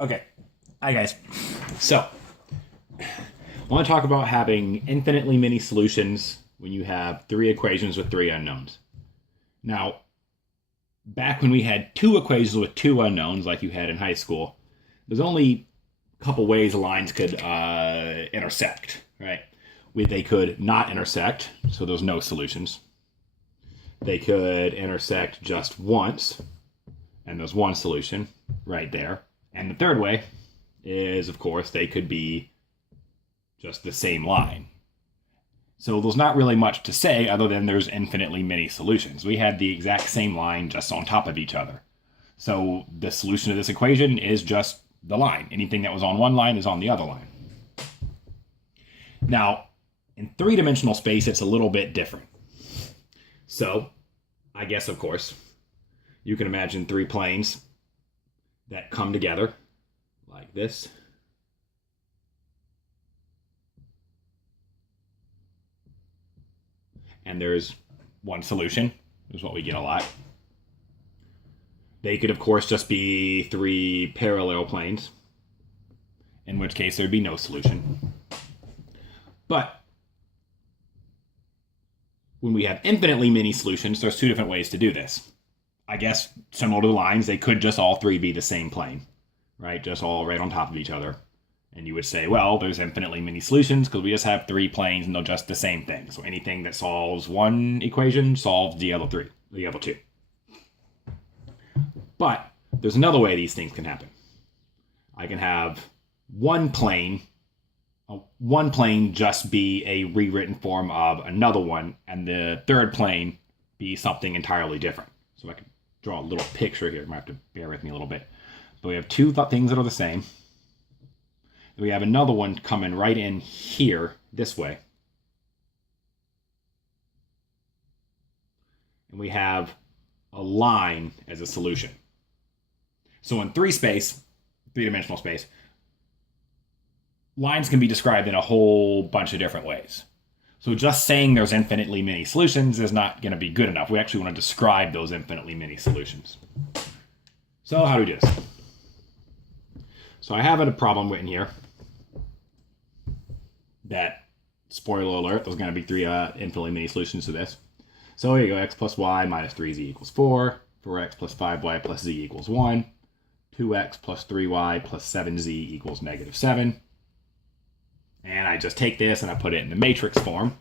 Okay. Hi, guys. So, I want to talk about having infinitely many solutions when you have three equations with three unknowns. Now, back when we had two equations with two unknowns, like you had in high school, there's only a couple ways lines could intersect, right? They could not intersect, so there's no solutions. They could intersect just once, and there's one solution right there. And the third way is, of course, they could be just the same line. So there's not really much to say other than there's infinitely many solutions. We had the exact same line just on top of each other. So the solution to this equation is just the line. Anything that was on one line is on the other line. Now, in three-dimensional space, it's a little bit different. So, I guess, of course, you can imagine three planes that come together like this. And there's one solution, is what we get a lot. They could, of course, just be three parallel planes, in which case there'd be no solution. But when we have infinitely many solutions, there's two different ways to do this. I guess, similar to the lines, they could just all three be the same plane, right? Just all right on top of each other. And you would say, well, there's infinitely many solutions because we just have three planes and they're just the same thing. So anything that solves one equation solves the other two. But there's another way these things can happen. I can have one plane just be a rewritten form of another one, and the third plane be something entirely different. So I can draw a little picture here. You might have to bear with me a little bit. But we have two things that are the same. We have another one coming right in here, this way. And we have a line as a solution. So in three-dimensional space, lines can be described in a whole bunch of different ways. So just saying there's infinitely many solutions is not going to be good enough. We actually want to describe those infinitely many solutions. So how do we do this? So I have a problem written here that, spoiler alert, there's going to be three infinitely many solutions to this. So here you go, x plus y minus 3z equals 4, 4x plus 5y plus z equals 1, 2x plus 3y plus 7z equals negative 7. And I just take this and I put it in the matrix form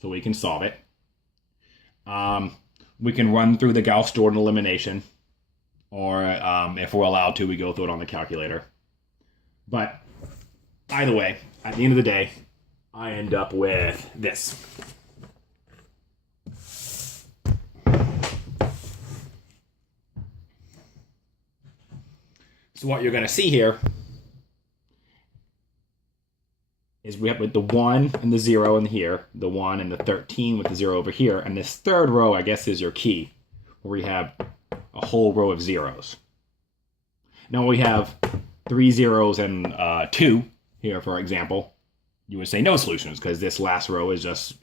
so we can solve it. We can run through the Gauss-Jordan elimination, or if we're allowed to, we go through it on the calculator. But either way, at the end of the day, I end up with this. So what you're going to see here is we have with the 1 and the 0 in here, the 1 and the 13 with the 0 over here, and this third row, I guess, is your key, where we have a whole row of zeros. Now we have 3 zeros and 2 here, for example. You would say no solutions, because this last row is just,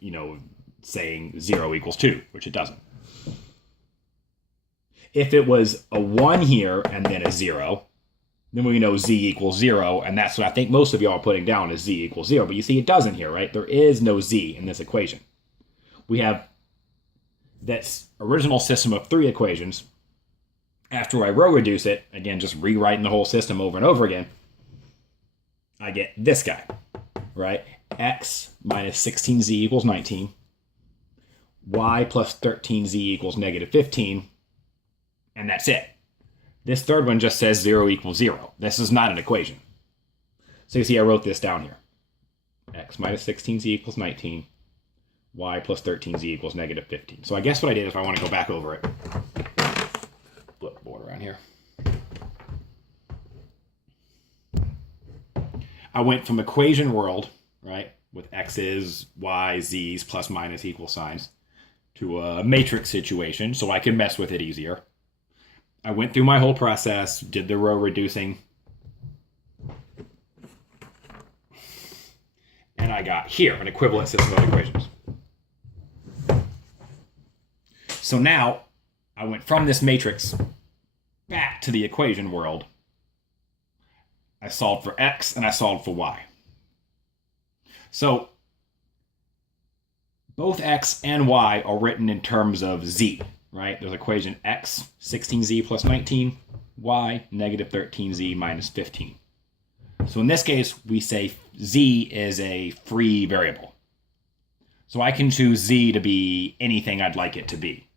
saying 0 equals 2, which it doesn't. If it was a 1 here and then a 0, then we know z equals 0, and that's what I think most of y'all are putting down is z equals 0. But you see, it doesn't here, right? There is no z in this equation. We have that original system of three equations. After I row reduce it, again, just rewriting the whole system over and over again, I get this guy, right? X minus 16z equals 19. Y plus 13z equals negative 15. And that's it. This third one just says 0 equals 0. This is not an equation. So you see I wrote this down here. X minus 16z equals 19. Y plus 13z equals negative 15. So I guess what I did, if I want to go back over it, flip the board around here. I went from equation world, right, with x's, y's, z's, plus minus equal signs, to a matrix situation so I can mess with it easier. I went through my whole process, did the row reducing, and I got here an equivalent system of equations. So now I went from this matrix back to the equation world I solved for x, and I solved for y. So both x and y are written in terms of z, right? There's equation x, 16z plus 19, y, negative 13z minus 15. So in this case, we say z is a free variable. So I can choose z to be anything I'd like it to be.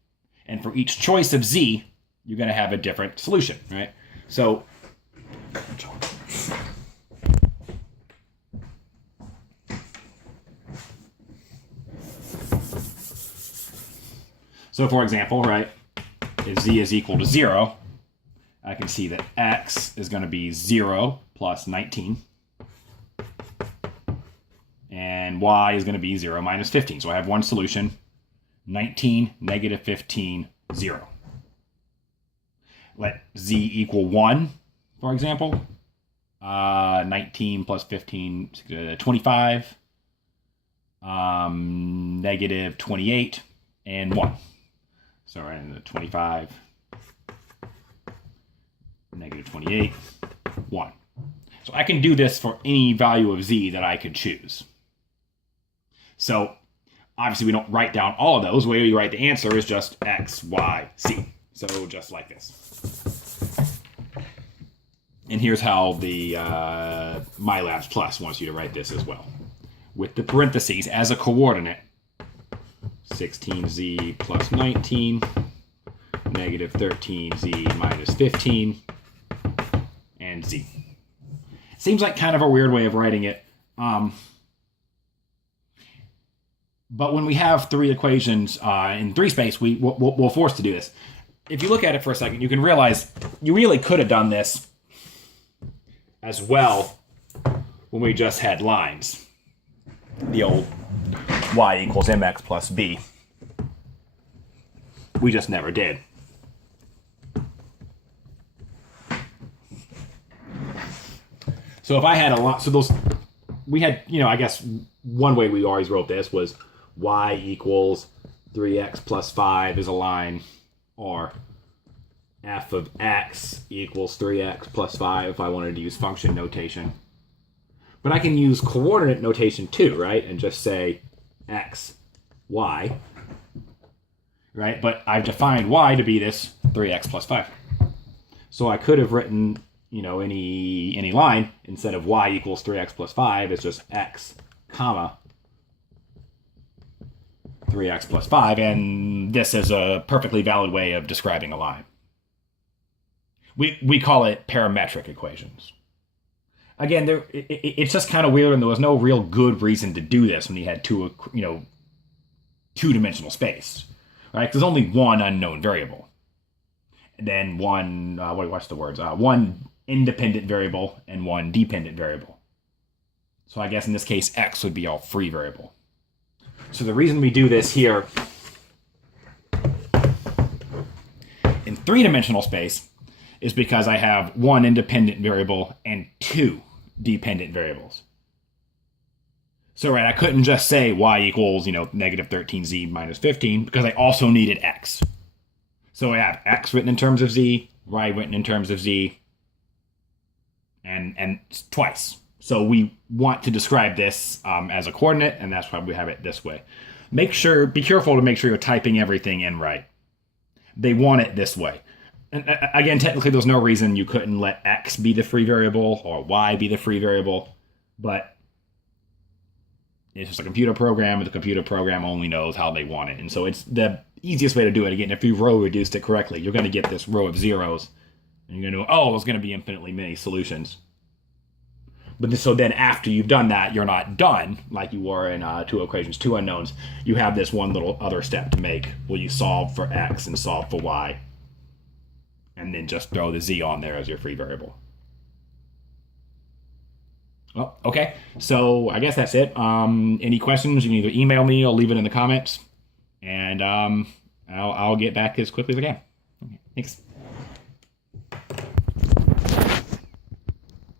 And for each choice of z, you're going to have a different solution, right? So for example, right, if z is equal to 0, I can see that x is going to be 0 plus 19. And y is going to be 0 minus 15. So I have one solution, 19, negative 15, 0. Let z equal 1, for example. 19 plus 15, 25. Negative 28, and 1. So we're in the 25, negative 28, 1. So I can do this for any value of z that I could choose. So obviously we don't write down all of those. The way we write the answer is just x, y, z. So just like this. And here's how the MyLabs Plus wants you to write this as well. With the parentheses as a coordinate, 16z plus 19, negative 13z minus 15, and z. Seems like kind of a weird way of writing it. But when we have three equations in three space, we're forced to do this. If you look at it for a second, you can realize you really could have done this as well when we just had lines. The old y equals mx plus b. We just never did. So if I had a lot, so those, we had, I guess one way we always wrote this was y equals 3x plus 5 is a line, or f of x equals 3x plus 5 if I wanted to use function notation. But I can use coordinate notation too, right? And just say x, y, right? But I've defined y to be this 3x plus 5. So I could have written, any line instead of y equals 3x plus 5. It's just x, comma, 3x plus 5. And this is a perfectly valid way of describing a line. We call it parametric equations. Again, it's just kind of weird, and there was no real good reason to do this when you had two-dimensional space, right? 'Cause there's only one unknown variable, and then one one independent variable and one dependent variable. So I guess in this case, x would be our free variable. So the reason we do this here in three-dimensional space is because I have one independent variable and two dependent variables. So, right, I couldn't just say y equals, negative 13z minus 15 because I also needed x. So I have x written in terms of z, y written in terms of z, and twice. So we want to describe this as a coordinate, and that's why we have it this way. Be careful to make sure you're typing everything in right. They want it this way. And again, technically, there's no reason you couldn't let x be the free variable or y be the free variable, but it's just a computer program, and the computer program only knows how they want it. And so it's the easiest way to do it. Again, if you row reduced it correctly, you're going to get this row of zeros, and you're going to know, there's going to be infinitely many solutions. But so then after you've done that, you're not done like you were in two equations, two unknowns. You have this one little other step to make where you solve for x and solve for y, and then just throw the z on there as your free variable. Oh, okay. So I guess that's it. Any questions, you can either email me or leave it in the comments, and I'll get back as quickly as I can. Okay, thanks.